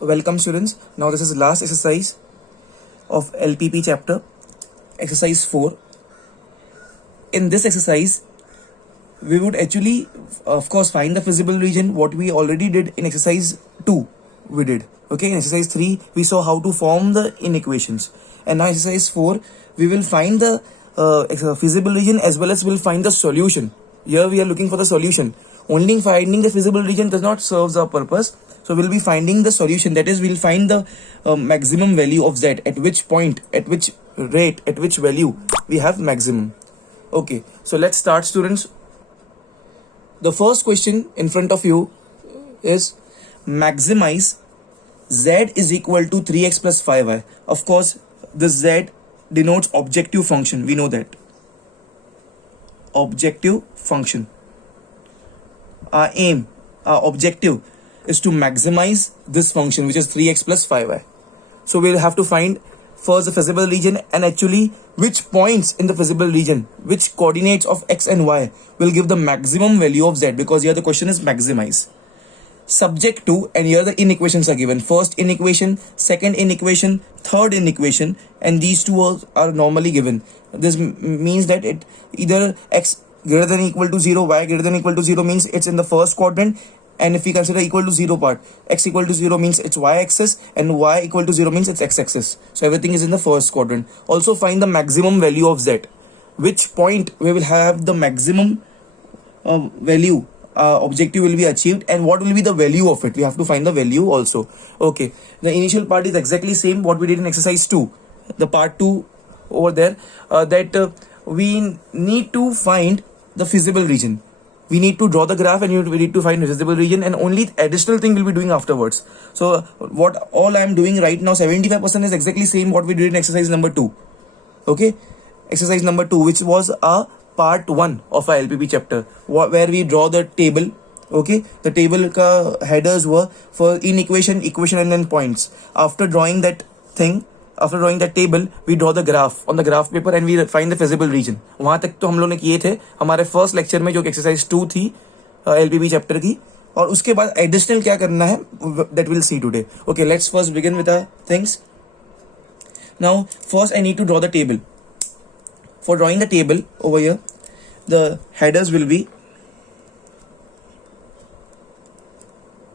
Welcome students. Now this is last exercise of LPP chapter, exercise 4. In this exercise, we would actually, of course, find the feasible region. What we already did in exercise 2, we did. Okay, in exercise 3, we saw how to form the inequations. And now exercise 4, we will find the feasible region as well as we'll find the solution. Here we are looking for the solution. Only finding the feasible region does not serve our purpose. So we'll be finding the solution. That is, we'll find the maximum value of z, at which point, at which rate, at which value we have maximum. Okay, so let's start, students. The first question in front of you is maximize z is equal to 3x plus 5y. Of course, this z denotes objective function. We know that. Objective function. Our aim, our objective is to maximize this function, which is 3x plus 5y. So we'll have to find first the feasible region, and actually which points in the feasible region, which coordinates of x and y will give the maximum value of z, because here the question is maximize. Subject to, and here the inequations are given. First inequation, second inequation, third inequation, and these two are normally given. This means that it either x greater than equal to 0, y greater than equal to 0 means it's in the first quadrant. And if we consider equal to 0 part, x equal to 0 means it's y-axis, and y equal to 0 means it's x-axis. So everything is in the first quadrant. Also find the maximum value of z. Which point we will have the maximum value, objective will be achieved, and what will be the value of it. We have to find the value also. Okay, the initial part is exactly same what we did in exercise 2. The part 2 over there, we need to find the feasible region. We need to draw the graph, and we need to find the feasible region, and only additional thing we'll be doing afterwards. So what all I am doing right now, 75% is exactly same what we did in exercise number 2. Okay, exercise number 2, which was a part 1 of our LPP chapter, where we draw the table. Okay, the table ka headers were for inequation, equation, and then points. After drawing that thing, after drawing that table, we draw the graph on the graph paper and we find the feasible region. वहाँ तक तो हम लोग ने किए थे हमारे first lecture में, जो एक्सरसाइज 2 थी LPP चैप्टर की. और उसके बाद एडिशनल क्या करना है, that we'll see today. Okay, let's first begin with the things. Now first I need to draw the table. For drawing the table over here, the headers will be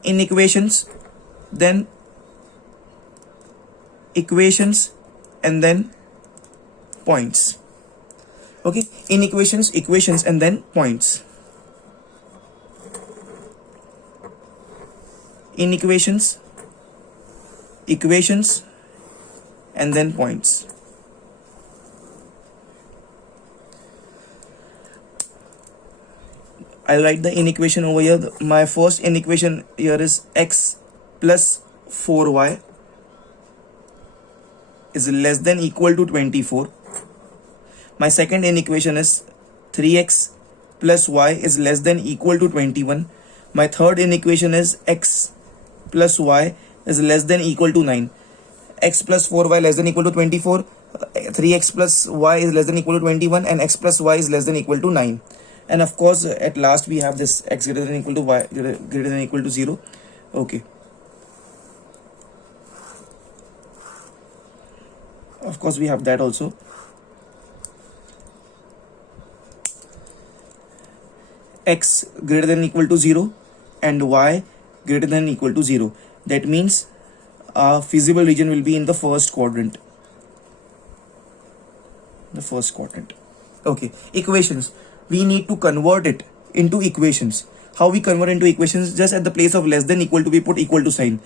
inequations, then equations, and then points. Okay, inequations, equations, and then points. Inequations, equations, and then points. I'll write the inequation over here. My first inequation here is x plus 4y is less than equal to 24. My second inequation is 3x plus y is less than equal to 21. My third inequation is x plus y is less than equal to 9. X plus 4y less than equal to 24. 3x plus y is less than equal to 21, and x plus y is less than equal to 9. And of course, at last we have this x greater than equal to y greater than equal to 0. Okay. Of course, we have that also. X greater than equal to 0 and y greater than equal to 0. That means our feasible region will be in the first quadrant. The first quadrant. Okay. Equations. We need to convert it into equations. How we convert into equations? Just at the place of less than equal to, we put equal to sign.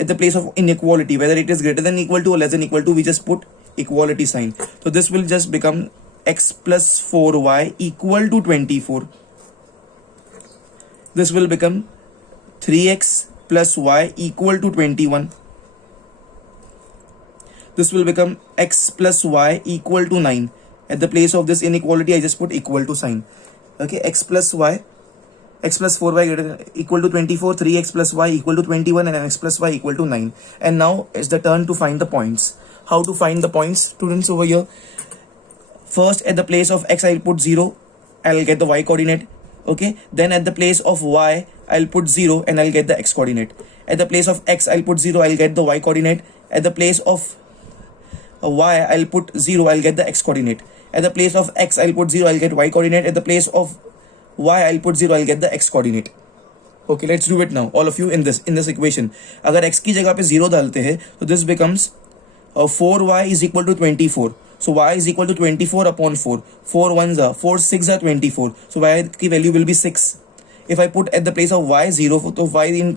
At the place of inequality, whether it is greater than equal to or less than equal to, we just put equality sign. So this will just become x plus 4y equal to 24. This will become 3x plus y equal to 21. This will become x plus y equal to 9. At the place of this inequality, I just put equal to sign. Okay, x plus y, x plus 4y equal to 24, 3x plus y equal to 21, and x plus y equal to 9. And now it's the turn to find the points. How to find the points, students, over here? First, at the place of x, I'll put 0. I'll get the y coordinate. Okay, then at the place of y, I'll put 0 and I'll get the x coordinate. At the place of x, I'll put 0, I'll get the y coordinate. At the place of y, I'll put 0, I'll get the x coordinate. At the place of x, I'll put 0, I'll get y coordinate. At the place of y, I'll put 0, I'll get the x coordinate. Okay, let's do it now, all of you, in this equation. अगर x की जगह पे 0 डालते हैं तो this becomes 4y is equal to 24. So y is equal to 24 upon 4. 4 1s are 4 6 are 24. So y की value will be 6. If I put at the place of y 0, तो y in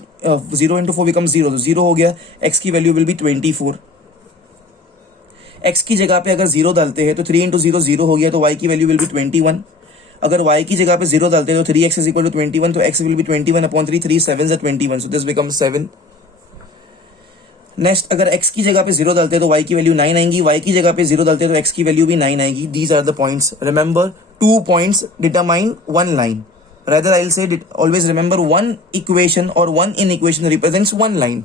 0 into 4 becomes 0. तो 0 हो गया, x की value will be 24. x की जगह पे अगर 0 डालते हैं तो 3 into 0 0 हो गया, तो y की value will be 21. अगर y की जगह पे 0 डालते हैं तो 3x is equal to 21, तो x will be 21 upon 3. 3 7s are 21. So this becomes 7. Next, अगर x की जगह पे 0 डालते हैं तो y की वैल्यू 9 आएंगी, y की जगह पे 0 डालते हैं तो x की वैल्यू भी 9 आएगी. These are the points. Remember, 2 points determine 1 line. Rather I'll say always remember one equation or one inequation represents one line.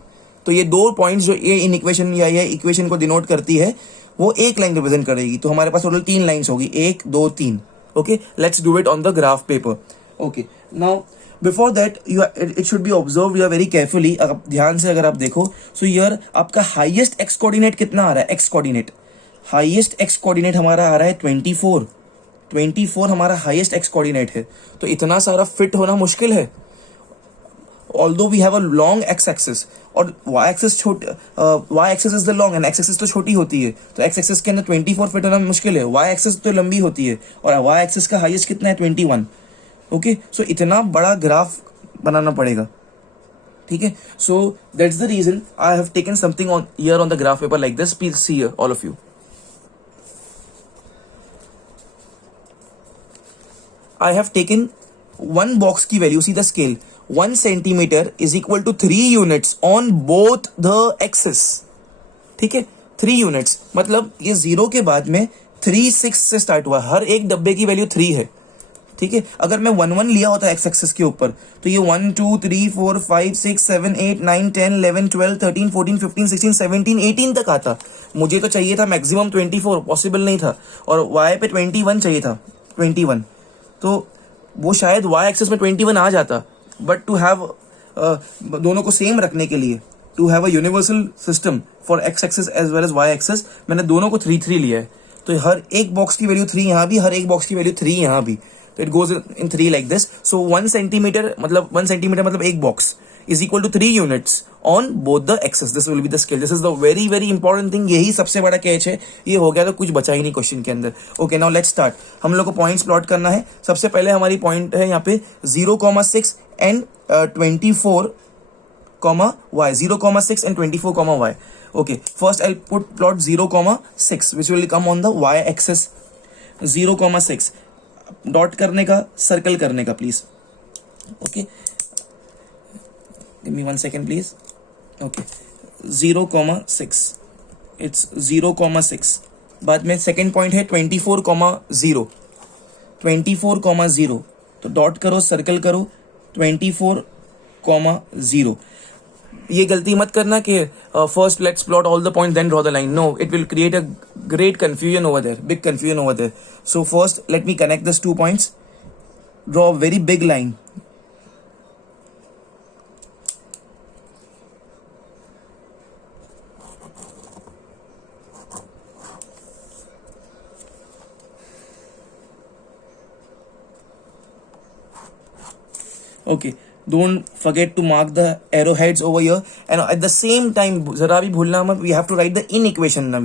तो ये 2 पॉइंट्स जो ये इनइक्वेशन या ये इक्वेशन को डिनोट करती है वो एक लाइन रिप्रेजेंट करेगी. तो हमारे पास टोटल 3 लाइन्स होगी, 1 2 3. Okay, let's do it on the graph paper. Okay, now before that it should be observe you are very carefully. ध्यान से अगर आप देखो, सो ईयर आपका हाईएस्ट एक्स कोऑर्डिनेट कितना आ रहा है? X coordinate, highest x coordinate हमारा आ रहा है 24. 24 हमारा हाईएस्ट एक्स कोऑर्डिनेट है. तो इतना सारा फिट होना मुश्किल है. Although we have a long x x और y axis y axis is the long and x axis तो छोटी होती है. तो एक्स एक्सिस के अंदर 24 फिट होना मुश्किल है. वाई एक्सिस तो लंबी होती है और वाई एक्सिस का हाईएस्ट कितना है? 21. ओके, सो इतना बड़ा ग्राफ बनाना पड़ेगा. ठीक है, so that's the reason I have taken something on here on the graph paper like this. Please see here all of you. I have taken one box की value, see the scale, 1 centimeter is equal to 3 units on both the axis. ठीक है, 3 units मतलब ये 0 के बाद में 3 6 से start हुआ. हर एक डब्बे की वैल्यू 3 है. ठीक है, अगर मैं 1 1 लिया होता एक्स एक्सिस के ऊपर तो ये 1 2 3 4 5 6 7 8 9 10 11 12 13 14 15 16 17 18 तक आता. मुझे तो चाहिए था मैक्सिमम 24, पॉसिबल नहीं था. और वाई पे 21 चाहिए था, 21. तो वो शायद y एक्सिस में 21 आ जाता. बट टू हैव दोनों को सेम रखने के लिए, to have a universal system for x axis as well as y axis, मैंने दोनों को 3 3 लिया है. तो हर एक बॉक्स की वैल्यू 3 यहाँ भी, हर एक बॉक्स की वैल्यू 3 यहाँ भी. तो it goes in 3 like this. So 1 centimetre मतलब एक box is equal to 3 units on both the axes. This will be the scale. This is the very very important thing. यही सबसे बड़ा कैच है. ये हो गया तो कुछ बचा ही नहीं क्वेश्चन के अंदर. Okay, now let's start. हम लोग को पॉइंट्स प्लॉट करना है. सबसे पहले हमारी पॉइंट है यहाँ पे 0,6 and 24, y. 0,6 and 24, y. Okay, first I'll put plot 0,6 which will come on the y axis. 0,6 dot करने का, सर्कल करने का please. Okay, give me 1 second please. Okay, 0,6, it's 0,6. बाद में सेकेंड पॉइंट है 24,0. 24,0 तो डॉट करो, सर्कल करो, 24,0. ये गलती मत करना कि first let's plot all the point then draw the line. No, it will create a great confusion over there, big confusion over there. So first let me connect this 2 points, draw a very big line. Okay, don't forget to mark the arrowheads over here, and at the same time जरा भी भूलना मत, we have to write the inequation now.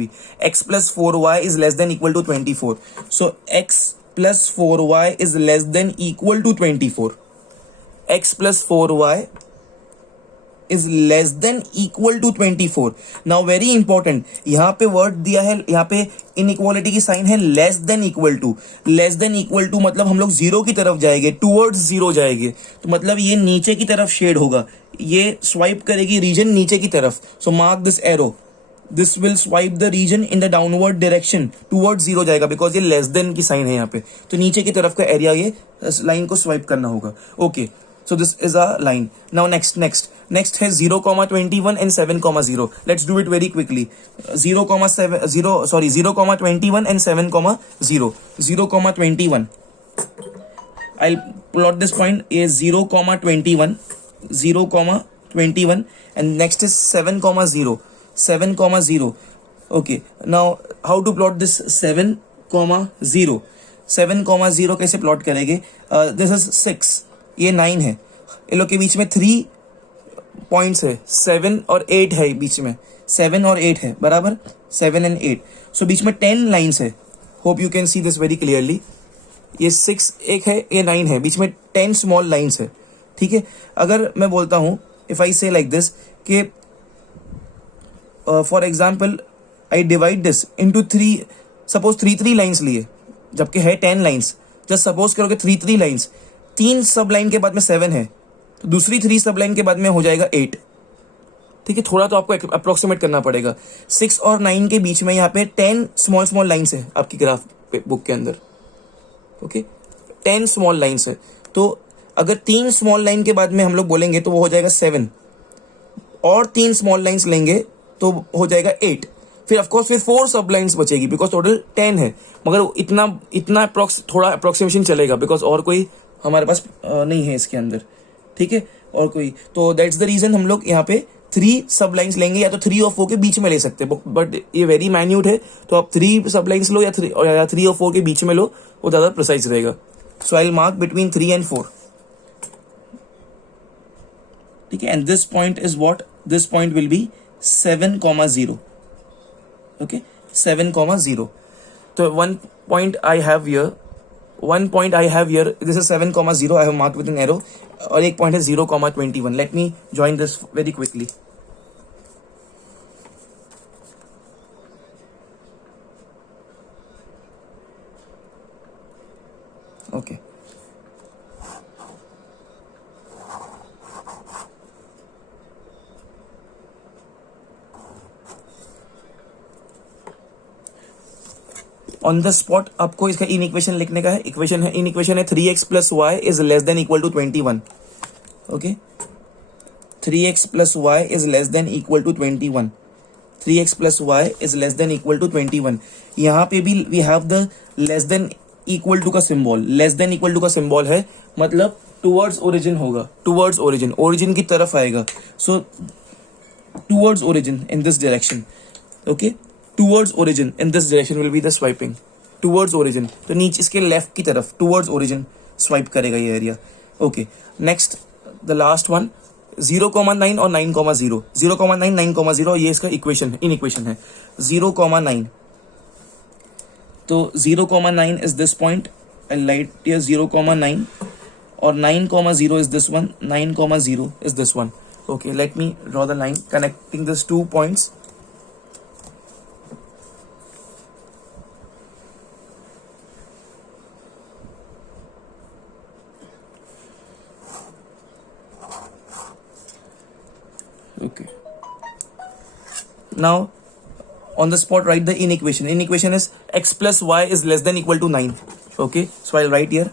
X plus 4y is less than equal to 24. So x plus 4y is less than equal to 24. X plus 4y is less than equal to 24. Now very important, यहाँ पे word दिया है, यहाँ पे inequality की sign है less than equal to. Less than equal to मतलब हम लोग 0 की तरफ जाएंगे, टूवर्ड्स 0 जाएंगे. तो मतलब ये नीचे की तरफ शेड होगा, ये स्वाइप करेगी रीजन नीचे की तरफ. So mark this arrow, this will swipe the region in the downward direction, towards 0 जाएगा बिकॉज ये लेस देन की साइन है यहाँ पे. तो नीचे की तरफ का एरिया ये लाइन को स्वाइप करना होगा. Okay, so this is a line. Now next है 0,21 and 7,0. Let's do it very quickly. 0,21 and 7,0. 0,21. I'll plot this point is 0,21. 21, and next is 7 comma 0, 7 comma 0. Okay, now how to plot this 7 comma 0? 7 comma 0 कैसे plot करेंगे? This is 6, ये 9 है, इन लोग के बीच में 3 points है, 7 और 8 है बीच में, 7 और 8 है बराबर, 7 and 8. सो बीच में 10 लाइन्स है. Hope you can see this very clearly. ये 6 एक है, ये 9 है, बीच में 10 स्मॉल लाइन्स है. ठीक है, अगर मैं बोलता हूँ इफ आई से लाइक दिस कि for example I divide this into 3, suppose 3 lines लिए, जबकि है 10 लाइन्स. जस्ट सपोज करोगे 3 लाइन्स, 3 सब लाइन के बाद में 7 है, तो दूसरी 3 सब लाइन के बाद में हो जाएगा 8. ठीक है, थोड़ा तो आपको अप्रोक्सीमेट करना पड़ेगा. 6 और 9 के बीच में यहाँ पे 10 स्मॉल लाइन्स है आपकी ग्राफ बुक के अंदर. ओके, 10 स्मॉल लाइन्स है. तो अगर 3 स्मॉल लाइन के बाद में हम लोग बोलेंगे तो वो हो जाएगा 7, और 3 स्मॉल लाइन्स लेंगे तो हो जाएगा 8. फिर ऑफकोर्स फिर 4 सब लाइन्स बचेगी बिकॉज टोटल 10 है, मगर इतना थोड़ा अप्रोक्सीमेशन चलेगा बिकॉज और कोई हमारे पास नहीं है इसके अंदर. ठीक है, और कोई, तो दैट्स द रीजन हम लोग यहाँ पे 3 सब लाइन्स लेंगे, या तो 3 और 4 के बीच में ले सकते हैं, बट ये वेरी माइन्यूट है, तो आप 3 सब लाइन्स लो या 3 और 4 के बीच में लो, वो ज़्यादा प्रिसाइज रहेगा. So I will mark between 3 and 4. ठीक है, and this point is what, this point will be 7 comma 0. Okay, 7 comma 0. So one point I have here, this is 7 comma 0, I have marked with an arrow, और एक point है 0 comma 21. Let me join this very quickly. Okay. On the spot आपको इसका in equation लिखने का है. In equation है 3x plus y is less than equal to 21. Okay, 3x plus y is less than equal to 21. 3x plus y is less than equal to 21. यहाँ पे भी we have the less than equal to का symbol. Less than equal to का symbol है, मतलब towards origin होगा, towards origin की तरफ आएगा. So towards origin in this direction. Okay, towards origin in this direction will be the swiping. Towards origin, तो नीचे इसके लेफ्ट की तरफ towards origin स्वाइप करेगा ये area. Okay, next the last one 0,9 और 9,0. 0,9 9,0, ये इसका इक्वेशन इन इक्वेशन है. 0,9, तो 0,9 is this point, I right here 0,9, और 9,0 is this one, 9,0 is this one. Okay, let me draw the line connecting this 2 points. Okay, now on the spot write the in equation. In equation is x plus y is less than equal to 9. Okay, so I'll write here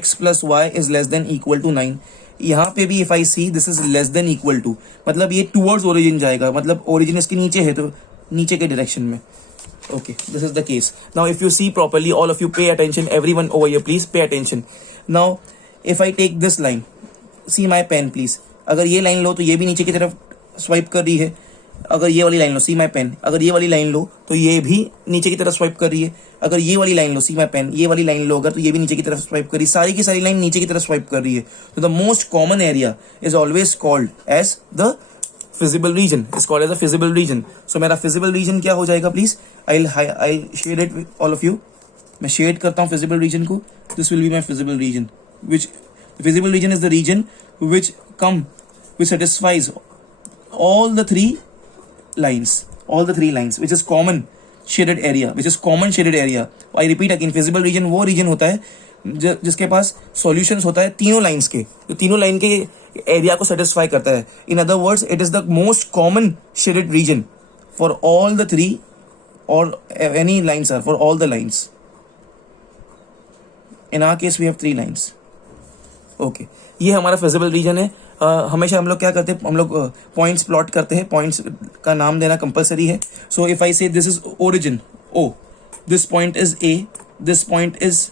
x plus y is less than equal to 9. यहाँ पे भी if I see this is less than equal to, मतलब ये towards origin जाएगा, मतलब origin इसके नीचे है तो नीचे के direction में. Okay, this is the case. Now if you see properly, all of you pay attention, everyone over here please pay attention. Now if I take this line, see my pen please. अगर ये line लो तो ये भी नीचे की तरफ swipe कर रही है. अगर ये वाली line low, C my pen, अगर ये वाली लाइन लो तो ये भी नीचे की तरफ स्वाइप कर रही है. अगर ये वाली line low, C my pen, ये वाली लाइन लो अगर, तो ये भी नीचे की तरफ स्वाइप कर रही है. सारी की सारी लाइन नीचे की तरफ स्वाइप कर रही है. तो the most common area is always called as the feasible region, is called as the feasible region. So मेरा फिजिबल रीजन क्या हो जाएगा please, I shade it with all of you. मैं शेड करता हूँ फिजिबल रीजन को. This will be my feasible region, which feasible region is the region which which satisfies all the three lines, which is common shaded area. I repeat again, visible region वो region होता है जिसके पास solutions होता है तीनों lines के, तो तीनों line के area को satisfy करता है. In other words, it is the most common shaded region for all the three, or any lines are for all the lines. In our case we have 3 lines. Okay, ये हमारा feasible region है. हमेशा हम लोग क्या करते हैं, हम लोग पॉइंट्स प्लॉट करते हैं, पॉइंट्स का नाम देना कंपलसरी है. सो if I say this is origin O, this point is A, this point is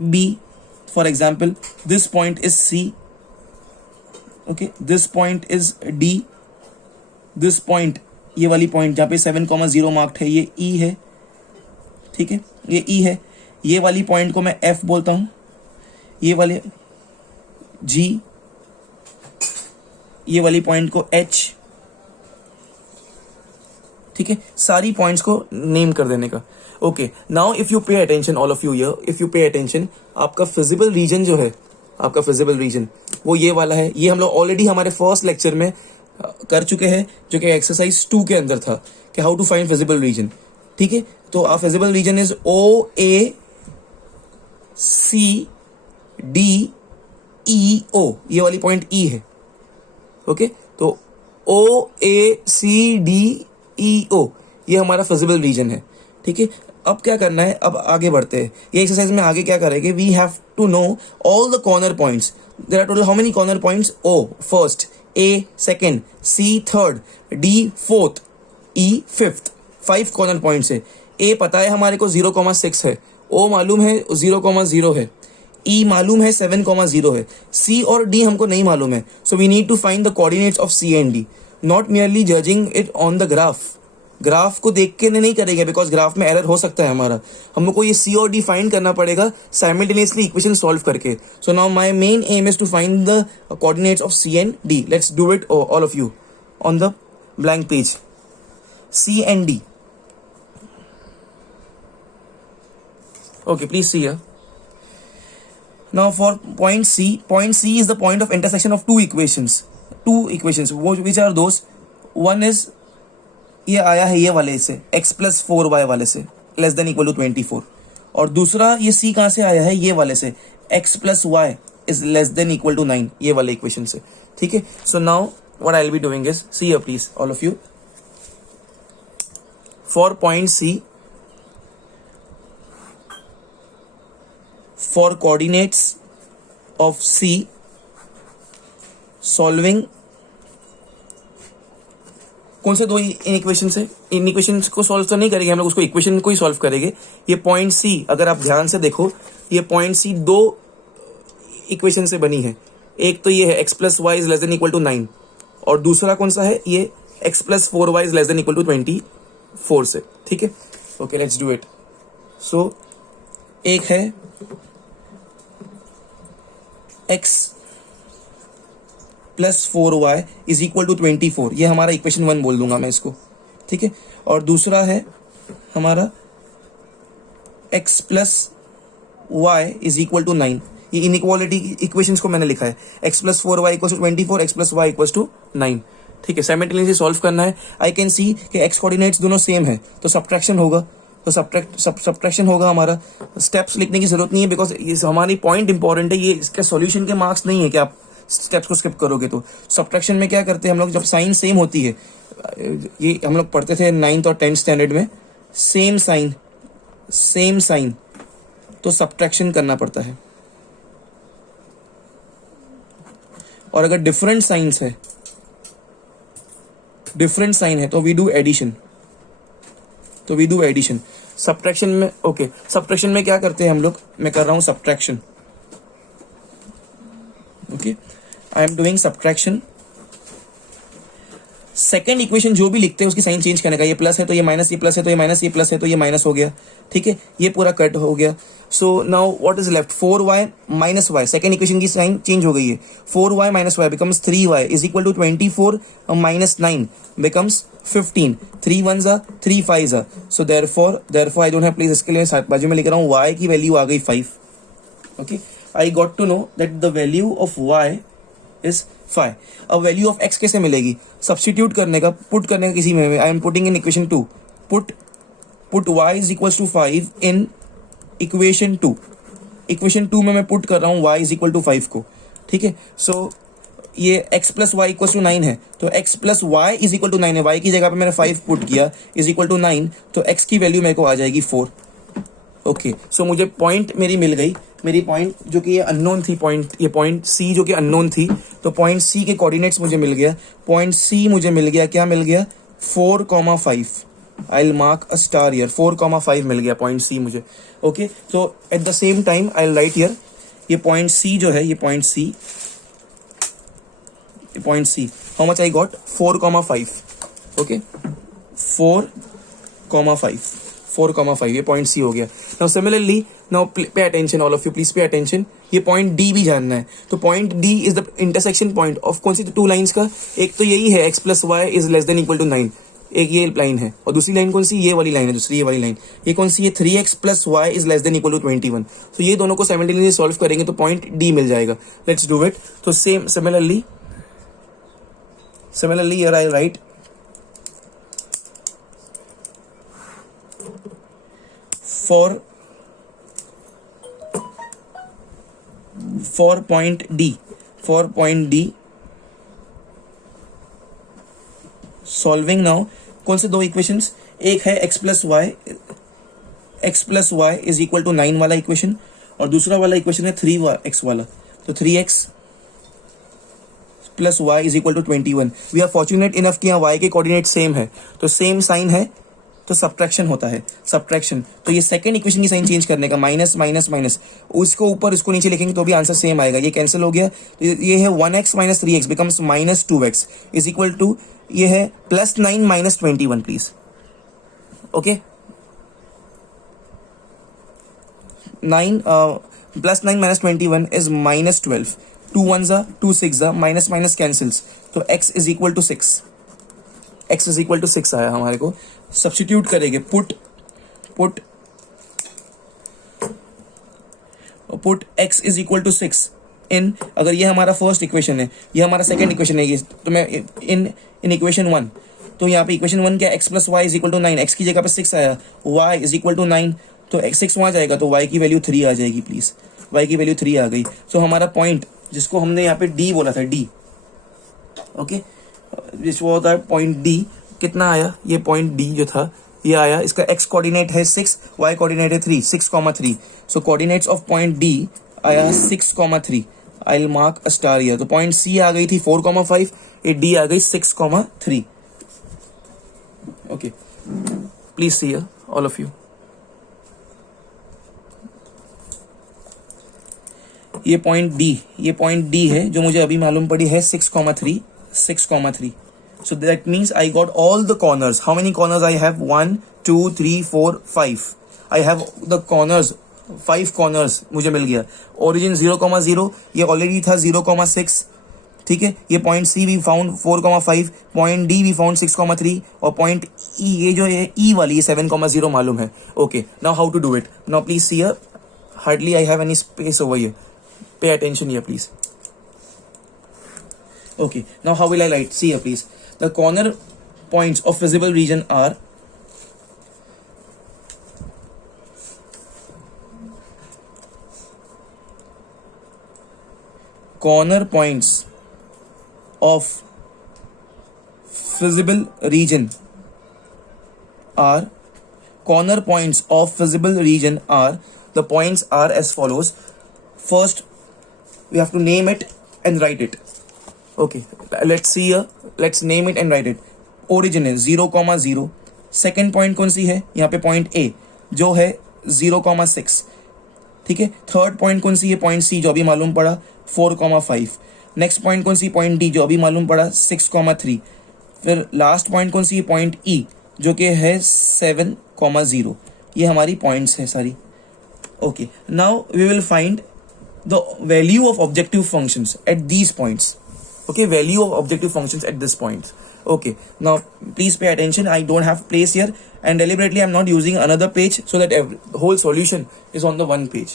B, for example this point is C. Okay, this point is D, this point, ये वाली point जहाँ पे 7,0 marked है, ये ई है, ठीक है, ये ई है। ये वाली पॉइंट को मैं एफ बोलता हूँ, ये वाले जी, ये वाली पॉइंट को एच, ठीक है, सारी पॉइंट्स को नेम कर देने का। Okay, now if you pay attention, all of you here, if you pay attention, आपका फिजिबल रीजन जो है, आपका फिजिबल रीजन वो ये वाला है। ये हम लोग ऑलरेडी हमारे फर्स्ट लेक्चर में कर चुके हैं, जो कि एक्सरसाइज 2 के अंदर था, कि how to find feasible region, ठीक है। तो uh feasible region is O A C D E O, ये वाली पॉइंट ई है, ओके। तो ओ A C D E O, ये हमारा फिजिबल रीजन है, ठीक है। अब क्या करना है, अब आगे बढ़ते हैं। ये एक्सरसाइज में आगे क्या करेंगे, we have to know all the corner points. There are total how many corner points, O first, A second, C third, D fourth, E fifth, 5 corner points है। ए पता है हमारे को 0,6 है, ओ मालूम है 0,0 है, ई मालूम है 7,0 है, सी और डी हमको नहीं मालूम है। So we need to find the coordinates of C and D, not merely judging it on the graph. Graph को देख के नहीं करेंगे, बिकॉज ग्राफ में एरर हो सकता है हमारा। हमको ये सी और डी फाइंड करना पड़ेगा साइमल्टेनियसली इक्वेशन सॉल्व करके। So now my main aim is to find the coordinates of C and D. Let's do it all of you on the blank page. C and D, okay, please see here. Now for point C is the point of intersection of two equations, which are those, one is ये आया है ये वाले से x plus 4y वाले से less than equal to 24, और दूसरा ये C कहाँ से आया है, ये वाले से x plus y is less than equal to 9, ये वाले इक्वेशन से, ठीक है। So now what I'll be doing is, see here please all of you, for point C, for coordinates of C, solving कौन से दो इन इक्वेशन से, in equation को सॉल्व तो नहीं करेंगे हम लोग, उसको इक्वेशन को ही सॉल्व करेंगे। ये पॉइंट सी, अगर आप ध्यान से देखो, ये पॉइंट सी 2 इक्वेशन से बनी है। एक तो ये है x plus y is less than equal to 9, और दूसरा कौन सा है, ये x plus 4y is less than equal to 24 से, ठीक है। Okay, let's do it. So एक है x plus 4y is equal to 24, ये हमारा इक्वेशन 1 बोल दूंगा मैं इसको, ठीक है। और दूसरा है हमारा x plus y is equal to 9, ये इनइक्वालिटी इक्वेशंस को मैंने लिखा है, x plus 4y equal to 24, x plus y equal to 9, ठीक है। साइमल्टेनियसली सॉल्व करना है। आई कैन सी कि x कोऑर्डिनेट्स दोनों सेम है, तो सब्ट्रैक्शन होगा, तो सब्ट्रैक्शन होगा हमारा। स्टेप्स लिखने की जरूरत नहीं है, बिकॉज ये हमारी पॉइंट इंपॉर्टेंट है, ये इसका सॉल्यूशन के मार्क्स नहीं है कि आप स्टेप्स को स्किप करोगे। तो सब्ट्रैक्शन में क्या करते हैं हम लोग, जब साइन सेम होती है, ये हम लोग पढ़ते थे 9th और 10th स्टैंडर्ड में, सेम साइन, तो सब्ट्रैक्शन करना पड़ता है। और अगर डिफरेंट साइन है तो वी डू एडिशन। सब्ट्रैक्शन में, ओके, सब्ट्रैक्शन में क्या करते हैं हम लोग, मैं कर रहा हूं subtraction, okay, I am doing subtraction. Second equation जो भी लिखते हैं उसकी साइन चेंज करने का, ये प्लस है तो ये माइनस, ये प्लस है तो ये माइनस, ये प्लस है तो ये माइनस हो गया, ठीक है, ये पूरा कट हो गया। So now what is left, 4y minus y, second equation की साइन चेंज हो गई है, 4y minus y becomes 3y is equal to 24 minus 9 becomes 15, 3 1s are 3 5s are, so therefore I don't have place, इसके लिए साथ बाजू में लिख रहा हूँ y की वैल्यू आ गई 5, okay. I got to know that the value of y is 5। अब वैल्यू ऑफ x कैसे मिलेगी, सब्सटीट्यूट करने का, पुट करने का किसी में, I am putting in equation 2, put y is equal to 5 in equation 2, equation 2 में मैं पुट कर रहा हूँ y इज इक्वल टू 5 को, ठीक है। सो ये x plus y equal to 9 है, तो x plus y is equal to 9 है, y की जगह पे मैंने 5 पुट किया, इज इक्वल टू 9, तो x की वैल्यू मेरे को आ जाएगी 4, ओके। सो मुझे पॉइंट मेरी मिल गई, मेरी पॉइंट जो कि ये अननोन थी, ये पॉइंट C जो कि अननोन थी, तो पॉइंट C के कोऑर्डिनेट्स मुझे मिल गया, पॉइंट C मुझे मिल गया, क्या मिल गया, 4,5, आई will mark a star here, 4,5 मिल गया पॉइंट C मुझे, ओके। तो at the same time I will write here, ये पॉइंट C जो है, ये point C point C. How much I got? 4,5. Okay, 4,5. 4,5 ये point C हो गया. Now similarly, now pay attention, all of you please pay attention. ये point D भी जानना है. तो point D is the intersection point of कौन सी two lines का? एक तो यही है x plus y is less than equal to 9. एक ये लाइन है और दूसरी लाइन कौन सी? ये वाली लाइन है, दूसरी ये वाली लाइन. ये कौन सी है? 3x plus y is less than equal to 21. तो ये दोनों को simultaneously सॉल्व करेंगे तो पॉइंट D मिल जाएगा. Let's do it. तो same similarly here I'll write for point D solving now कौन से दो इक्वेशंस? एक है x plus y is equal to 9 वाला इक्वेशन और दूसरा वाला इक्वेशन है 3x वाला. तो 3x plus y is equal to 21. We are fortunate enough कि यहाँ y के कोऑर्डिनेट सेम है, तो सेम साइन है तो सब्ट्रैक्शन होता है. सब्ट्रैक्शन, तो ये सेकंड इक्वेशन की साइन चेंज करने का, माइनस माइनस माइनस, उसको ऊपर इसको नीचे लिखेंगे तो भी आंसर सेम आएगा. ये कैंसिल हो गया. तो ये है 1x minus 3x becomes minus 2x is equal to ये है plus 9 minus 21 please. Okay, 9 plus 9 minus 21 is minus 12. 2 1s 2 6 minus minus cancels, तो x is equal to 6. x is equal to 6 आया हमारे को. सब्स्टिट्यूट करेंगे, put x is equal to 6 in, अगर ये हमारा फर्स्ट इक्वेशन है, ये हमारा सेकंड इक्वेशन है, ये तो मैं इन इक्वेशन 1, तो यहाँ पे इक्वेशन 1 क्या? x plus y is equal to 9. x की जगह पे 6 आया, y इज इक्वल टू 9, तो x 6 वहाँ जाएगा तो y की वैल्यू 3 आ जाएगी. प्लीज, y की वैल्यू 3 आ गई. तो हमारा पॉइंट जिसको हमने यहाँ पे d बोला था, d, ओके, जिसको होता है पॉइंट d, कितना आया? ये पॉइंट d जो था ये आया, इसका x कोऑर्डिनेट है 6, y कोऑर्डिनेट है 3, 6,3. सो कोऑर्डिनेट्स ऑफ पॉइंट d आया 6,3. आई will mark a star here. तो पॉइंट C आ गई थी 4,5, ये D आ गई 6,3. Okay, please see here all of you. ये पॉइंट D है जो मुझे अभी मालूम पड़ी है 6,3. So that means I got all the corners. How many corners I have? 1 2 3 4 5. I have the corners, 5 corners मुझे मिल गया. Origin 0,0, ये ऑलरेडी था 0,6. ठीक है, ये पॉइंट C भी फाउंड 4,5, पॉइंट D भी फाउंड 6,3 और पॉइंट E, ये जो है E वाली, ये 7,0 मालूम है. Okay, now how to do it? Now please see here, hardly I have any space over here. Pay attention here please. Okay, now how will I write? See here please. The corner points of visible region are corner points of visible region are the points are as follows. First we have to name it and write it. Okay, let's see here. Let's name it and write it. Origin है 0,0. Second point कौन सी है? यहाँ पे point A जो है 0,6. ठीक है. Third point कौन सी है? पॉइंट C जो अभी मालूम पड़ा 4,5. नेक्स्ट पॉइंट कौन सी? पॉइंट D जो अभी मालूम पड़ा 6,3. फिर लास्ट पॉइंट कौन सी है? पॉइंट E जो कि है 7,0. ये हमारी पॉइंट्स है सारी. Okay, now we will find the value of objective functions at these points. Okay, value of objective functions at this point. Okay, now please pay attention. I don't have place here and deliberately I'm not using another page so that the whole solution is on the one page.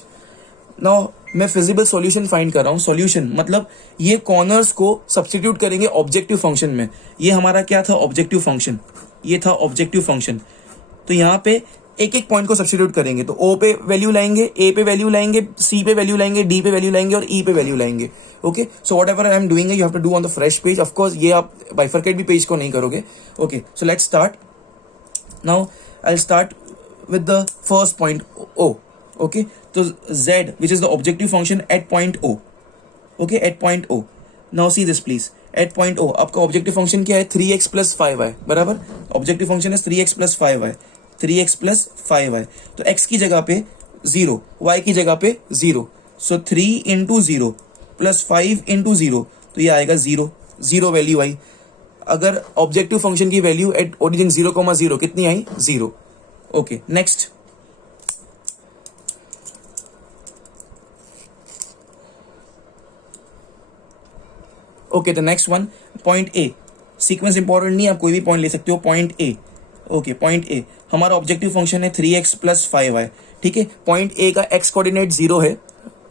Now मैं feasible solution find कर रहा हूँ. Solution मतलब ये corners को substitute करेंगे objective function में. ये हमारा क्या था? Objective function. ये था ऑब्जेक्टिव फंक्शन. तो यहाँ पे एक एक पॉइंट को सब्स्टिट्यूट करेंगे. तो O पे वैल्यू लाएंगे, A पे वैल्यू लाएंगे, C पे वैल्यू लाएंगे, D पे वैल्यू लाएंगे और E पे वैल्यू लाएंगे. Okay, so whatever I am doing you have to do on the fresh page. Of course ये आप बाइफरकेट भी पेज को नहीं करोगे. Okay, so let's start. Now I will start with the first point O. Okay, तो Z which is the objective function at point O. Okay, at point O. Now see this please. At point O आपका objective function क्या है? 3x plus 5y. बराबर, objective function है 3x plus 5y. 3x plus 5y. तो x की जगह पे 0, y की जगह पे 0. सो 3 इंटू 0 प्लस 5 इंटू 0, तो ये आएगा 0. 0 वैल्यू आई. अगर ऑब्जेक्टिव फंक्शन की वैल्यू एट ओरिजिन 0,0 कितनी आई? 0. Okay, next. Okay, the next one, point A. Sequence important नहीं, आप कोई भी पॉइंट ले सकते हो. Point A. Okay, point A हमारा ऑब्जेक्टिव फंक्शन है 3x प्लस 5y. ठीक है, पॉइंट ए का x कोऑर्डिनेट 0 है.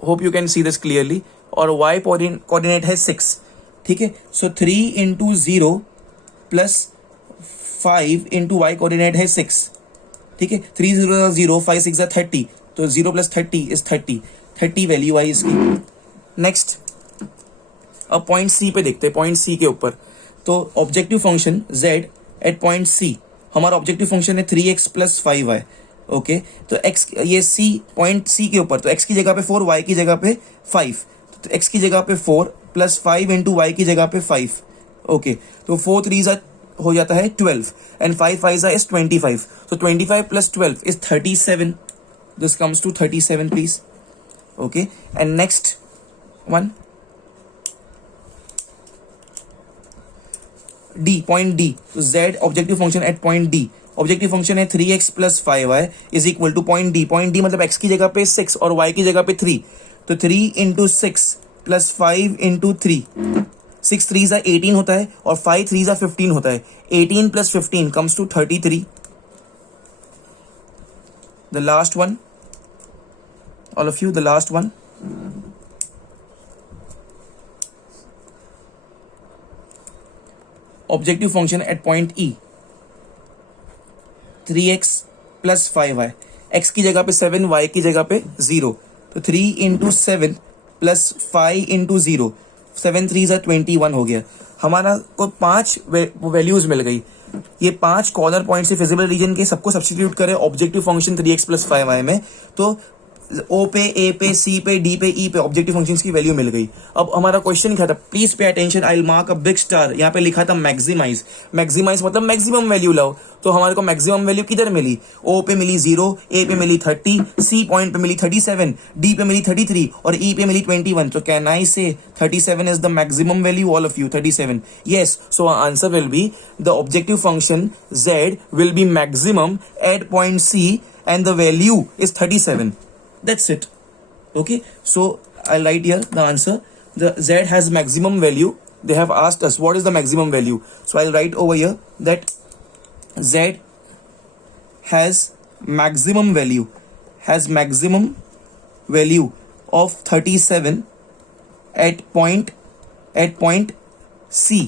Hope you can see this clearly. और y कोऑर्डिनेट है 6. ठीक है, सो 3 into 0 plus 5 into y coordinate है 6. ठीक है, 3 0 0, 5 6 30, तो 0 प्लस 30 इज 30 वैल्यू आई इसकी. नेक्स्ट, अब पॉइंट सी पे देखते हैं. पॉइंट सी के ऊपर तो objective function z at point C, हमारा ऑब्जेक्टिव फंक्शन है 3x प्लस 5y. ओके, तो x, ये c पॉइंट सी के ऊपर, तो x की जगह पे 4, y की जगह पे 5. तो x की जगह पे 4 प्लस 5 इंटू वाई की जगह पे 5. ओके, तो 4 3 हो जाता है 12 and 5 5 is 25. so 25 plus 12 is 37. This comes to 37 please. Okay, and next one, D, point D. तो z objective function at point D, objective function है 3x plus 5y is equal to point D. Point D मतलब x की जगह पे 6 और y की जगह पे 3. तो 3 इंटू 6 प्लस 5 इंटू 3, 6 3 ज़ा 18 होता है और 5 3 ज़ा 15 होता है. 18 plus 15 comes to 33. The last one, all of you, the last one. Objective function at point E, 3x plus 5y, x की जगह पे 7, y की जगह पे 0. तो 3 इंटू 7 प्लस 5 इंटू 0, 7 3 ज़ा 21 हो गया. हमारा को 5 वैल्यूज मिल गई. ये 5 कॉर्नर पॉइंट से फिजिबल रीजन के सबको सब्स्टिट्यूट करें objective function 3x plus 5y में, तो ओ पे, ए पे, सी पे, डी पे, ई पे ऑब्जेक्टिव फंक्शंस की वैल्यू मिल गई. अब हमारा क्वेश्चन लिखा था, please pay attention, I will mark a big star. यहाँ पे लिखा था मैक्सिमाइज. मैक्सिमाइज मतलब मैक्सिमम वैल्यू लाओ. तो हमारे को मैक्सिमम वैल्यू किधर मिली? ओ पे मिली 0, ए पे मिली 30, सी पॉइंट पे मिली 37, डी पे मिली 33 और ई पे मिली 21. तो can I say 37 is the maximum value? All of you, 37. Yes, so answer will be the objective function z will be maximum at point C and the value is 37. That's it. Okay, so I'll write here the answer. The z has maximum value. They have asked us what is the maximum value. So I'll write over here that z has maximum value of 37 at point C.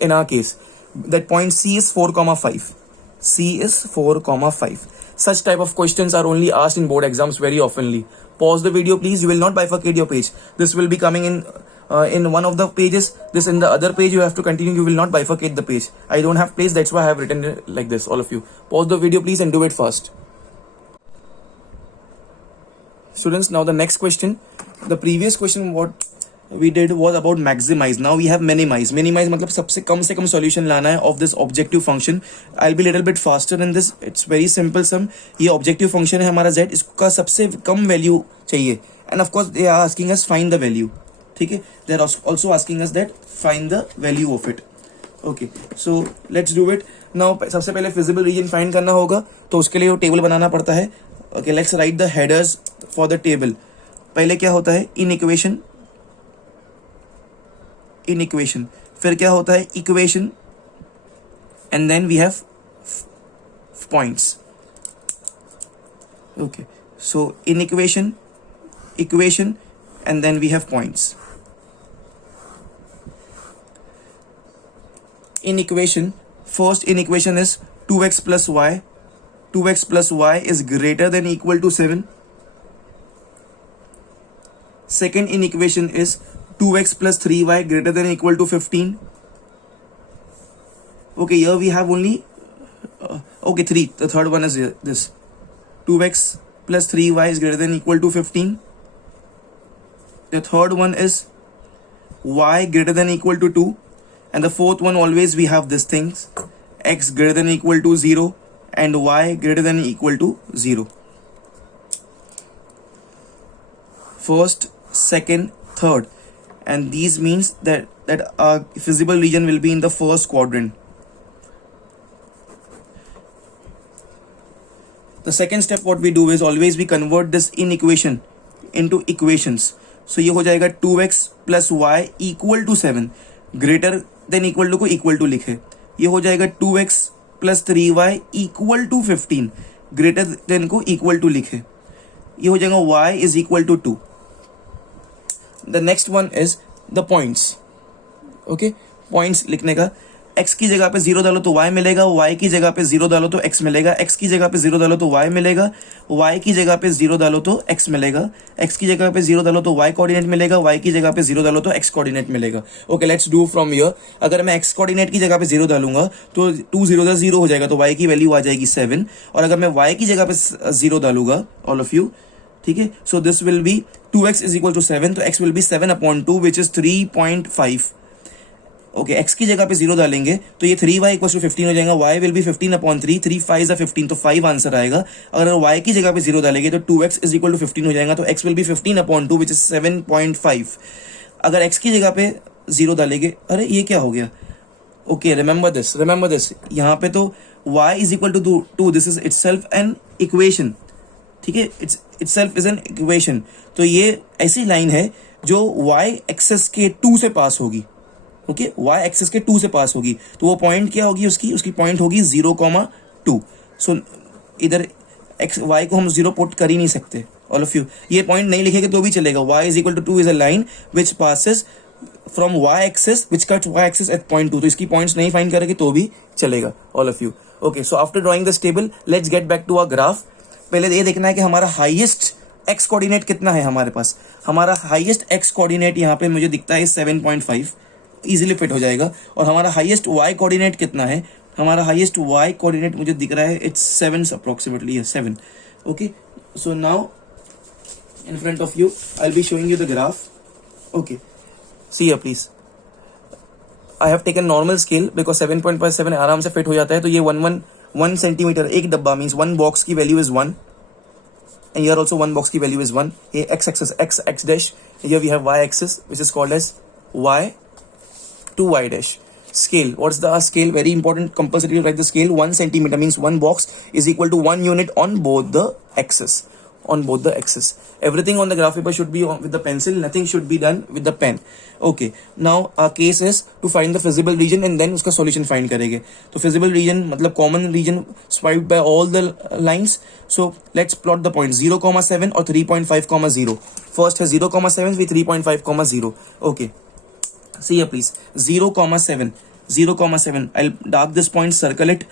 In our case, that point C is 4,5. C is 4,5. Such type of questions are only asked in board exams very oftenly. Pause the video please. You will not bifurcate your page. This will be coming in one of the pages. This in the other page you have to continue. You will not bifurcate the page. I don't have place. That's why I have written it like this. All of you. Pause the video please and do it fast. Students, now the next question. The previous question what we did was about maximize. Now we have minimize. Minimize मतलब सबसे कम से कम solution लाना है of this objective function. I'll be little bit faster in this. It's very simple sum. ये objective function है हमारा z, इसका सबसे कम value चाहिए. And of course they are asking us find the value. ठीक है, they are also asking us that find the value of it. Okay, so let's do it. Now सबसे पहले feasible region find करना होगा, तो उसके लिए वो table बनाना पड़ता है. Okay, let's write the headers for the table. पहले क्या होता है? in equation, फिर क्या होता है? equation, and then we have points. Okay, so in equation, and then we have points. In equation, first in equation is 2x plus y. 2x plus y is greater than equal to 7. Second in equation is 2x plus 3y greater than equal to 15. Okay, here we have only 3. The third one is here, this 2x plus 3y is greater than equal to 15. The third one is y greater than equal to 2, and the fourth one always we have these things, x greater than equal to 0 and y greater than equal to 0. First, second, third. and these means that our feasible region will be in the first quadrant. The second step what we do is always we convert this inequation into equations. So ये हो जाएगा 2x plus y equal to 7 greater than equal to को equal to लिखे. ये हो जाएगा 2x plus 3y equal to 15 greater than को equal to लिखे. ये हो जाएगा y is equal to 2. The next one is the points. Okay, points लिखने का x की जगह पे 0 डालो तो y मिलेगा, y की जगह पे 0 डालो तो x मिलेगा, x की जगह पे 0 डालो तो y मिलेगा, y की जगह पे 0 डालो तो x मिलेगा, x की जगह पे 0 डालो तो y कोऑर्डिनेट मिलेगा, y की जगह पे 0 डालो तो x कोऑर्डिनेट मिलेगा. Okay, let's do from here. अगर मैं x कोऑर्डिनेट की जगह पे 0 डालूंगा तो 2 0 0 हो जाएगा, तो y की वैल्यू आ जाएगी 7. और अगर मैं y की जगह पे 0 डालूंगा, ऑल ऑफ यू, ठीक है, so this will be 2x is equal to 7, तो x will be 7/2 which is 3.5. Okay, x की जगह पे 0 डालेंगे तो ये 3y इक्वल टू 15 हो जाएगा, y विल बी 15/3, 3 5 15, तो 5 आंसर आएगा. अगर y की जगह पे 0 डालेंगे तो 2x इज इक्वल टू 15 हो जाएगा, तो x will B 15/2 which is 7.5. अगर x की जगह पे 0 डालेंगे, अरे ये क्या हो गया? ओके, रिमेंबर दिस, यहाँ पे तो y is equal to 2, this is itself an equation. ठीक है, इटसेल्फ इज एन इक्वेशन. तो ये ऐसी लाइन है जो y एक्सेस के 2 से पास होगी. ओके, y एक्सिस के 2 से पास होगी, तो वो पॉइंट क्या होगी उसकी पॉइंट होगी 0,2. सो इधर x y को हम 0 पुट कर ही नहीं सकते, ऑल ऑफ यू. ये पॉइंट नहीं लिखेंगे तो भी चलेगा. y is equal to 2 is a line which passes from y axis which cuts y axis at point 2, तो इसकी पॉइंट्स नहीं फाइंड करेंगे तो भी चलेगा, all of you. Okay, so after drawing this table let's get back to our graph. पहले ये देखना है कि हमारा हाईएस्ट x कोऑर्डिनेट कितना है हमारे पास. हमारा हाईएस्ट x कोऑर्डिनेट यहाँ पे मुझे दिखता है 7.5, इजीली फिट हो जाएगा. और हमारा हाईएस्ट y कोऑर्डिनेट कितना है? हमारा हाईएस्ट y कोऑर्डिनेट मुझे दिख रहा है it's 7 approximately, 7. Okay, so now in front of you I will be showing you the graph. Okay, see here please. I have taken normal scale because 7.57 आराम से fit हो जाता है. तो ये 1 सेंटीमीटर एक डब्बा मीन्स 1 बॉक्स की value is 1, and here also 1 box की value is 1. ये x axis x dash, here we have y axis which is called as y to y dash. Scale, what's the scale? Very important, compulsory to write the scale. 1 centimeter means 1 box is equal to 1 unit on both the axis. Everything on the graph paper should be with the pencil, nothing should be done with the pen. Okay, now our case is to find the feasible region and then उसका solution find करेंगे. तो feasible region मतलब common region swiped by all the lines. So let's plot the points 0,7 और 3.5,0. First है 0,7 with 3.5,0. Okay, see here please, 0,7. I'll dark this point, circle it,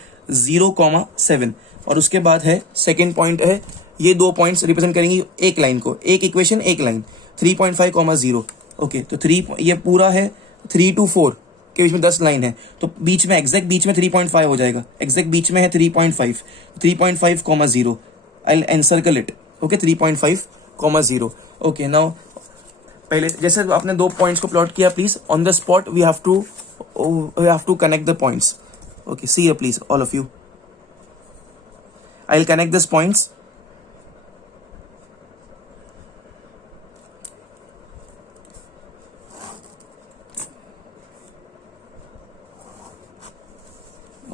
0,7. और उसके बाद है second point है, ये 2 पॉइंट्स रिप्रेजेंट करेंगी एक लाइन को, एक इक्वेशन एक लाइन, 3.5,0. ओके, तो 3 ये पूरा है 3 to 4 के बीच में 10 लाइन है, तो बीच में एग्जैक्ट बीच में 3.5 हो जाएगा. एग्जैक्ट बीच में है 3.5,0. I encircle it. Okay, 3.5,0. Okay, now पहले जैसे आपने 2 पॉइंट्स को प्लॉट किया, please on the spot we have to connect the points. Okay, see here please all of you. I will connect this points.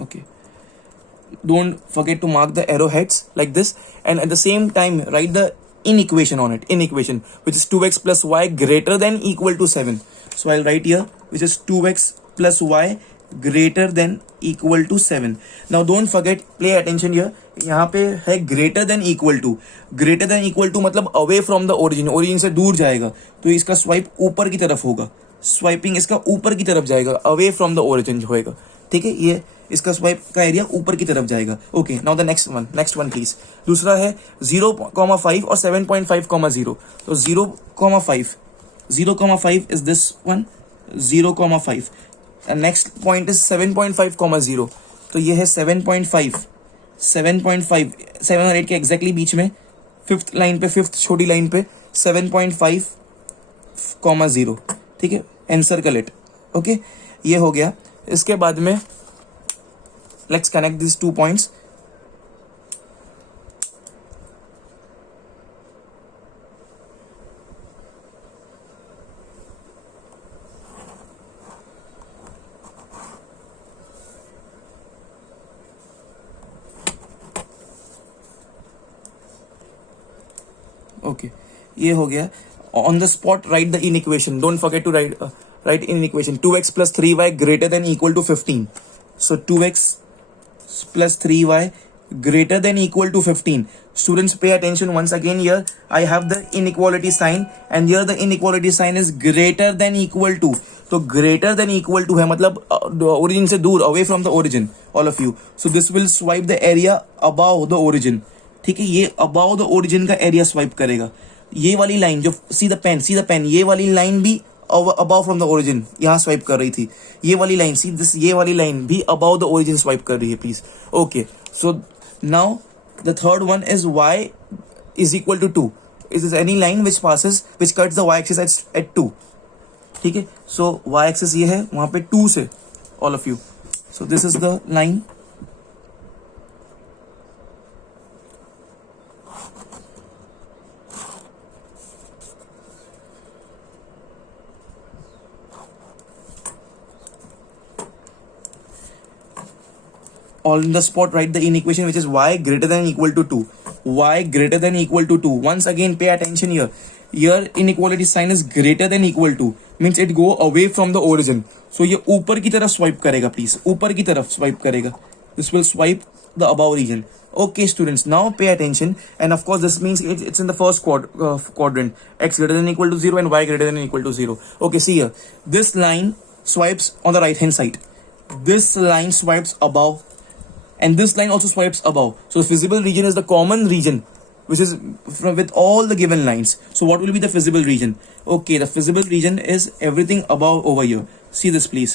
Okay, don't forget to mark the arrowheads like this, and at the same time write the inequation on it, which is 2x plus y greater than equal to 7. So I'll write here which is 2x plus y greater than equal to 7. Now don't forget, pay attention here, यहाँ पे है greater than equal to मतलब away from the origin से दूर जाएगा, तो इसका swipe ऊपर की तरफ होगा, स्वाइपिंग इसका ऊपर की तरफ जाएगा, अवे फ्रॉम द ओरिजिन होएगा. ठीक है, ये इसका स्वाइप का एरिया ऊपर की तरफ जाएगा. Okay, now the next one please. दूसरा है 0,5 और 7.5,0. तो 0,5 is this one, 0,5. Next point is 7.5,0. तो ये है 7.5 7 और 8 के एग्जैक्टली बीच में, फिफ्थ लाइन पे, फिफ्थ छोटी लाइन पे 7.5,0. ठीक है, एनसर्कल इट. ओके, ये हो गया. इसके बाद में let's connect this 2 points. Okay, ये हो गया. On the spot write the in equation, don't forget to write in equation 2x plus 3y greater than equal to 15. So 2x plus 3y greater than equal to 15. Students, pay attention once again. Here I have the inequality sign and here the inequality sign is greater than equal to. तो greater than equal to है मतलब origin से दूर, away from the origin, all of you. So this will swipe the area above the origin. ठीक है, ये above the origin का area swipe करेगा. ये वाली लाइन जो सी द पेन, ये वाली लाइन भी अबाउ फ्रॉम द ओरिजिन यहाँ स्वाइप कर रही थी. ये वाली लाइन सी दिस, ये वाली लाइन भी अबाउ द ओरिजिन स्वाइप कर रही है please. Okay, so now the third one is y is equal to 2. Is is any line which passes which cuts the y axis at 2. ठीक है, सो y axis ये है वहां पे 2 से, all of you. So this is the line. On the spot write the in equation which is y greater than equal to 2. Y greater than equal to 2. Once again pay attention here. Here inequality sign is greater than equal to means it go away from the origin. So ये ऊपर की तरफ swipe करेगा please. ऊपर की तरफ swipe करेगा. This will swipe the above region. Okay students, now pay attention and of course this means it's in the first quadrant. X greater than equal to 0 and y greater than equal to 0. Okay, see here. This line swipes on the right hand side. This line swipes above. And this line also swipes above. So the visible region is the common region which is with all the given lines. So what will be the visible region? Okay, the visible region is everything above over here. See this please.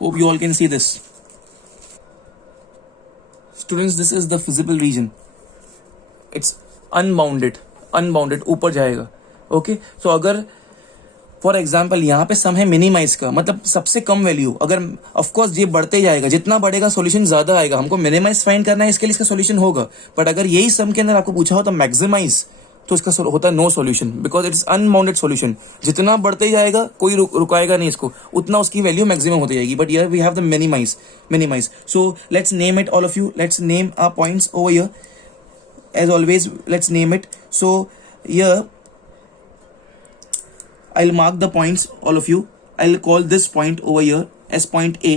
Hope you all can see this. Students, this is the visible region. It's unbounded ऊपर जाएगा. Okay, सो अगर for example यहाँ पे सम है minimise का, मतलब सबसे कम value. अगर ऑफकोर्स ये बढ़ते जाएगा, जितना बढ़ेगा सोल्यूशन ज्यादा आएगा. हमको मिनिमाइज फाइंड करना है, इसके लिए इसका सोल्यूशन होगा. बट अगर यही सम के अंदर आपको पूछा हो तो मैक्सिमाइज, तो इसका होता है no solution because it is unbounded solution. जितना बढ़ते जाएगा कोई रुकाएगा नहीं इसको, उतना उसकी वैल्यू मैक्सिमम होती जाएगी. But here we have the minimize. So let's name it all of you. Let's name our points over here. As always, let's name it. So here I'll mark the points, all of you. I'll call this point over here as point A.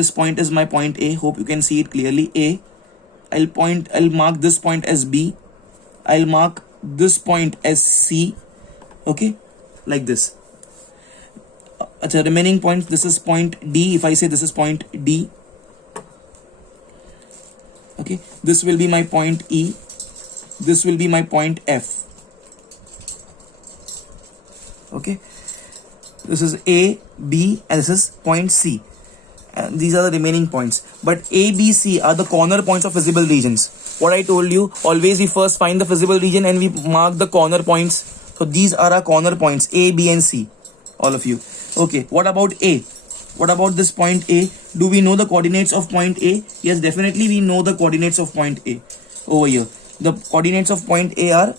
This point is my point A. Hope you can see it clearly. A. I'll mark this point as B. I'll mark this point as C. Okay, like this. The remaining points, this is point D. If I say this is point D, okay, this will be my point E. This will be my point F. Okay, this is A, B and this is point C, and these are the remaining points. But A, B, C are the corner points of visible regions. What I told you, always we first find the visible region and we mark the corner points. So these are our corner points, A, B and C, all of you. Okay, what about A? What about this point A? Do we know the coordinates of point A? Yes, definitely we know the coordinates of point A over here. The coordinates of point A are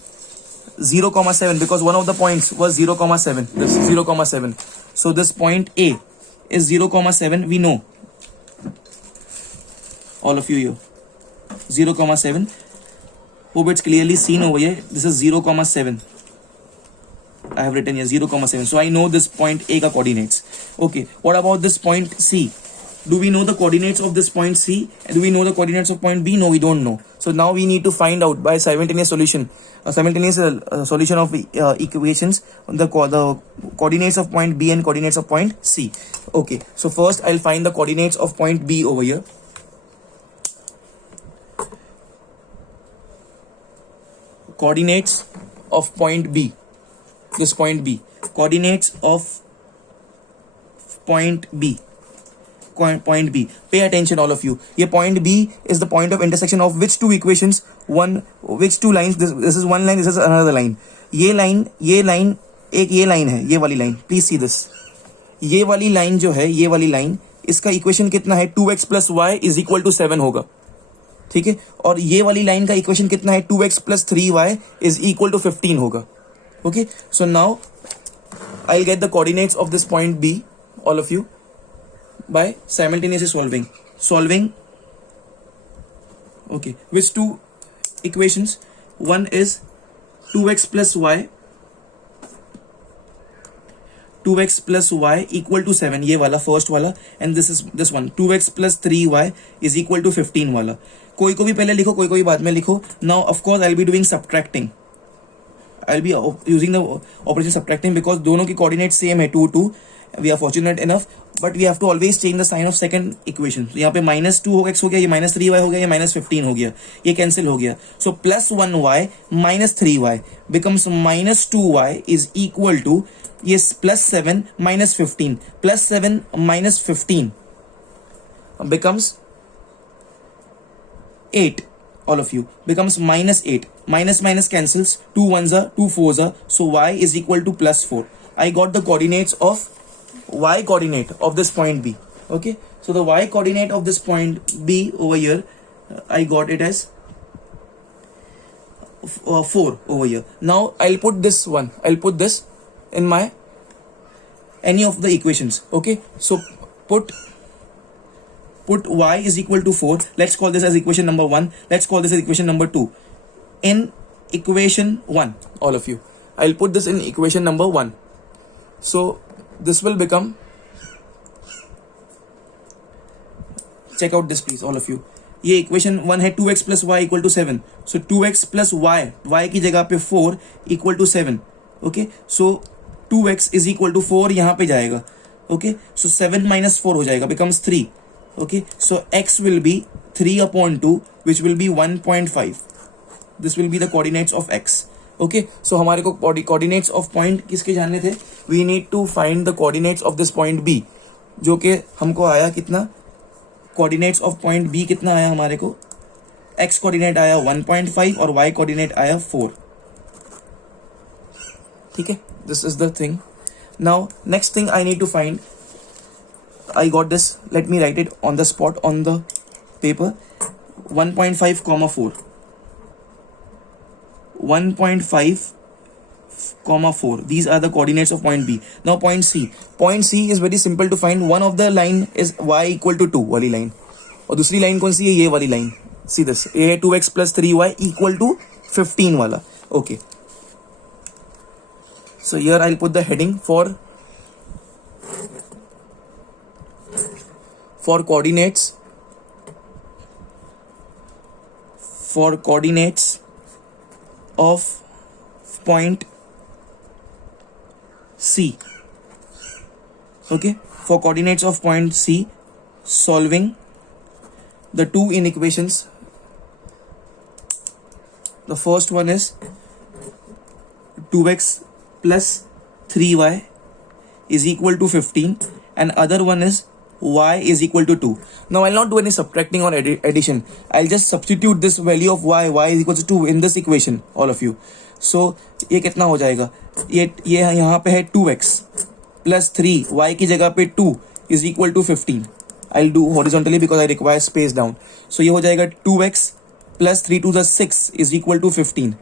0,7 because one of the points was 0,7. This is 0,7. So this point A is 0,7. We know, all of you here, 0,7. Hope it's clearly seen over here. This is 0,7. I have written here 0,7. So I know this point A ka coordinates. Okay, what about this point C? Do we know the coordinates of this point C? Do we know the coordinates of point B? No, we don't know. So now we need to find out by simultaneous solution of equations the coordinates of point B and coordinates of point C. Okay, so first I'll find the coordinates of point B over here. Coordinates of point B. This point B. Coordinates of point B. Point B. Pay attention, all of you. ये point B is the point of intersection of which two equations? Which two lines? This is one line. This is another line. ये line एक ये line है, ये वाली line. Please see this. ये वाली line जो है, ये वाली line, इसका equation कितना है? 2x plus y is equal to 7 होगा. ठीक है, और ये वाली line का equation कितना है? 2x plus 3y is equal to 15 होगा. Okay, so now I'll get the coordinates of this point B, all of you. by simultaneously solving okay, which two equations? One is 2x plus y equal to 7, ये वाला first वाला, and this one 2x plus 3y is equal to 15 वाला. कोई को भी पहले लिखो, कोई को भी बाद में लिखो. Now of course I will be doing subtracting, I will be using the operation subtracting because दोनों की कोऑर्डिनेट सेम है 2 2. We are fortunate enough, but we have to always change the sign of second equation. यहाँ पे -2x हो गया, ये -3y हो गया, ये -15 हो गया, ये कैंसिल हो गया. सो +1y -3y becomes -2y is equal to ये +7 -15, +7 -15 becomes 8. All of you becomes -8. Minus cancels. 2 1s are 2 4s are. So y is equal to +4. I got the coordinates of y coordinate of this point B. Okay, so the y coordinate of this point B over here, I got it as 4 over here. Now I'll put this one. I'll put this in my any of the equations. Okay, so put y is equal to 4. Let's call this as equation number 1. Let's call this as equation number 2. In equation 1, all of you, I'll put this in equation number 1. So this will become, check out this please, all of you. ये equation 1 है 2x plus y equal to 7. So 2x plus y की जगह पे 4 equal to 7. Okay, so 2x is equal to 4 यहाँ पे जाएगा. Okay, so 7 minus 4 हो जाएगा, becomes 3. Okay, so x will be 3/2, which will be 1.5. This will be the coordinates of x. Okay, so हमारे को coordinates of point किसके जानने थे? We need to find the coordinates of this point B, जो कि हमको आया कितना? Coordinates of point B कितना आया हमारे को? x coordinate आया 1.5 और y coordinate आया 4. ठीक है, this is the thing. Now next thing I need to find, I got this, let me write it on the spot on the paper. 1.5 comma 4, 1.5 comma 4, these are the coordinates of point B. Now point C is very simple to find. One of the line is y equal to 2 वाली line, और दूसरी line कौन सी है? ये वाली line. See this, ये है 2x plus 3y equal to 15 वाला. Okay, so here I'll put the heading for coordinates of point C. Okay, for coordinates of point C, solving the two inequations. The first one is 2x plus 3y is equal to 15, and other one is y is equal to 2. Now I'll not do any subtracting or addition. I'll just substitute this value of y is equal to 2 in this equation, all of you. So ये कितना हो जाएगा? ये यहाँ पे है 2x plus 3, y की जगह पे 2 is equal to 15. I'll do horizontally because I require space down. So ये हो जाएगा 2x plus 3 to the 6 is equal to 15.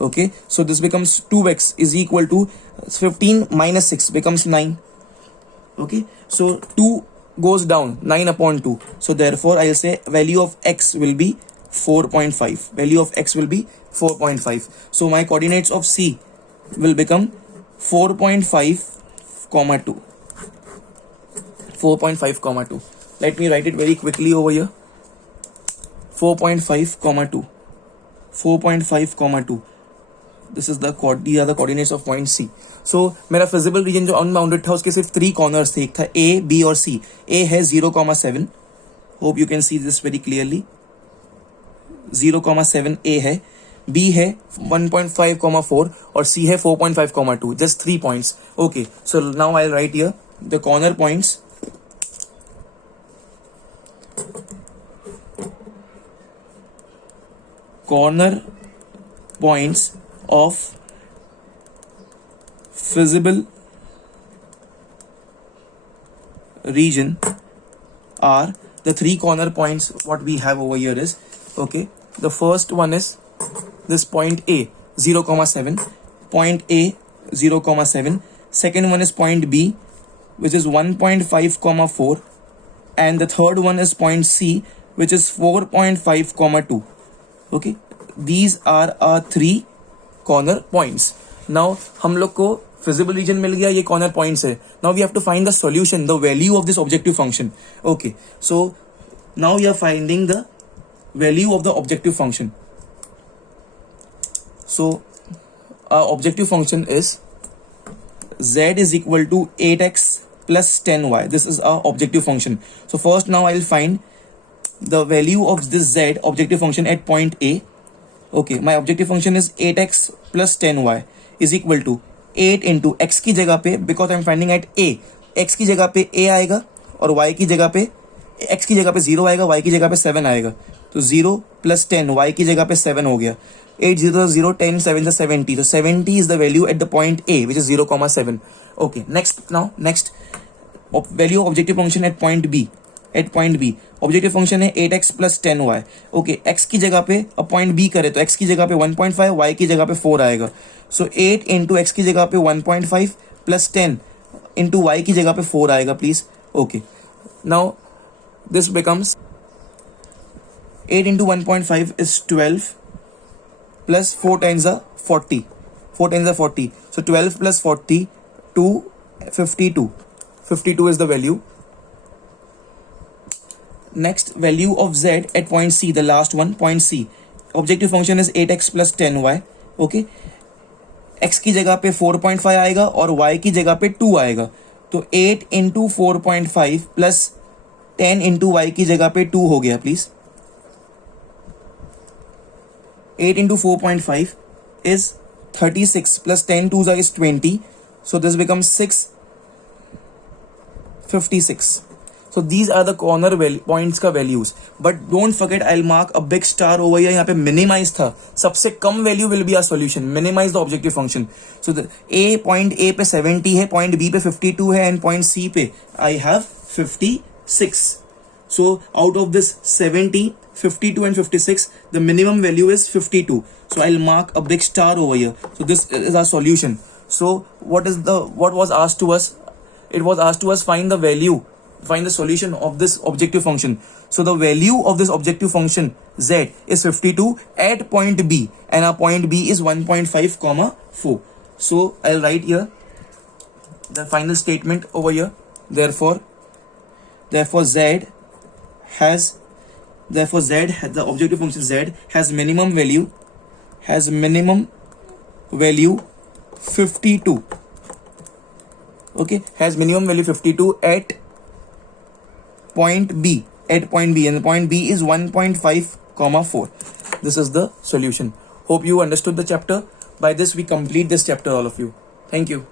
Okay, so this becomes 2x is equal to 15 minus 6 becomes 9. Okay, so 2 goes down, 9/2. So therefore I'll say value of x will be 4.5. Value of x will be 4.5. So my coordinates of C will become 4.5 comma 2. 4.5 comma 2. Let me write it very quickly over here. 4.5 comma 2. 4.5 comma 2. This is these are the coordinates of point C. So मेरा feasible region जो unbounded था उसके सिर्फ 3 corners थे. एक था A, B और C. A है 0,7. Hope you can see this very clearly. 0,7 A है. B है 1.5,4 और C है 4.5,2. Just 3 points. Okay. So now I'll write here the corner points. Corner points of feasible region are the 3 corner points. What we have over here is, okay, the first one is this point A 0,7, point A 0,7. Second one is point B which is 1.5 comma 4, and the third one is point C, which is 4.5 comma 2. Okay, these are our 3 corner points. Now हम लोग को feasible region मिल गया, ये corner points है. Now we have to find the solution, the value of this objective function. Okay, so now we are finding the value of the objective function. So our objective function is z is equal to 8x plus 10y. This is our objective function. So first now I'll find the value of this z objective function at point A. Okay, my objective function is 8x plus 10y is equal to 8 into x की जगह पे, because I'm finding at A, x की जगह पे A आएगा और y की जगह पे, x की जगह पे 0 आएगा, y की जगह पे 7 आएगा. तो 0 plus 10, y की जगह पे 7 हो गया. 8 0 0 10 7 70. So 70 is the value at the point A, which is 0,7. Okay, next value of objective function at point B. At point B, objective function है 8x plus 10y. Okay, x की जगह पे अब point B करे तो x की जगह पे 1.5, y की जगह पे 4 आएगा. So 8 into x की जगह पे 1.5 plus 10 into y की जगह पे 4 आएगा, please. Okay, now this becomes 8 into 1.5 is 12 plus 4 times are 40. 4 times are 40. So 12 plus 40 to 52. 52 is the value. Next, value of z at point C, the last one, point C. Objective function is 8x plus 10y. Okay, x की जगह पे 4.5 आएगा और y की जगह पे 2 आएगा. तो 8 into 4.5 plus 10 into y की जगह पे 2 हो गया, please. 8 into 4.5 is 36 plus 10 2s is 20. So this becomes 656. So these are the corner points का values. But don't forget, I'll mark a big star over here. यहाँ पे minimize था. सबसे कम value will be our solution. Minimize the objective function. So the point A पे 70 है, point B पे 52 है, and point C पे I have 56. So out of this 70, 52 and 56, the minimum value is 52. So I'll mark a big star over here. So this is our solution. So what was asked to us? It was asked to us find the solution of this objective function. So the value of this objective function z is 52 at point B, and our point B is 1.5 comma 4. So I'll write here the final statement over here. Therefore the objective function z has minimum value 52. Okay, has minimum value 52 at point B, and the point B is 1.5 comma 4. This is the solution. Hope you understood the chapter. By this we complete this chapter, all of you. Thank you.